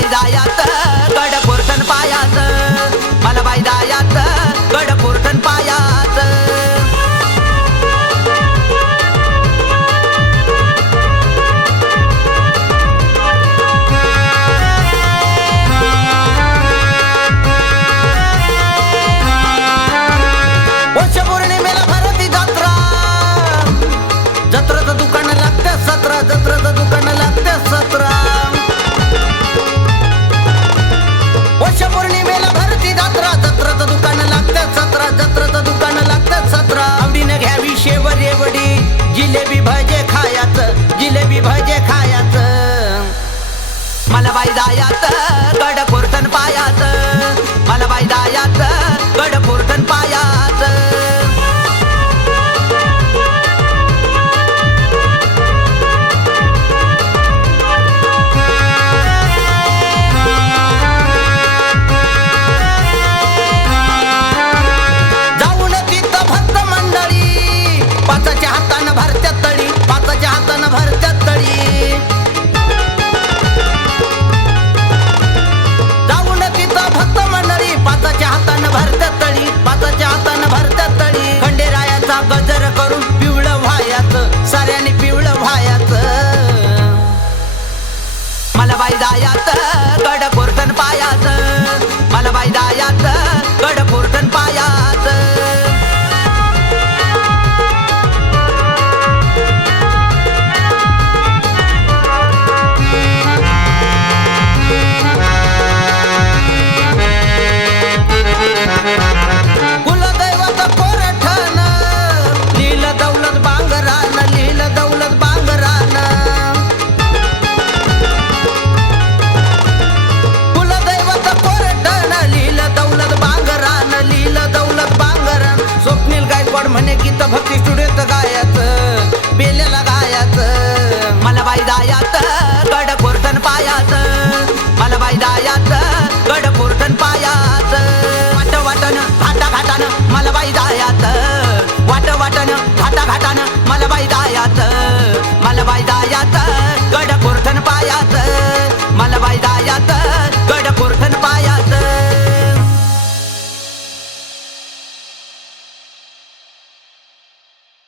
बाई गड पोरठण पायात मला बाई जायात गड पोरठण पायात वर्ष पौर्णिमेला भरती जत्रा. दुकान लागतं सतरा जत्राचं दुकान बाई दायात मला बाई गड hidayatı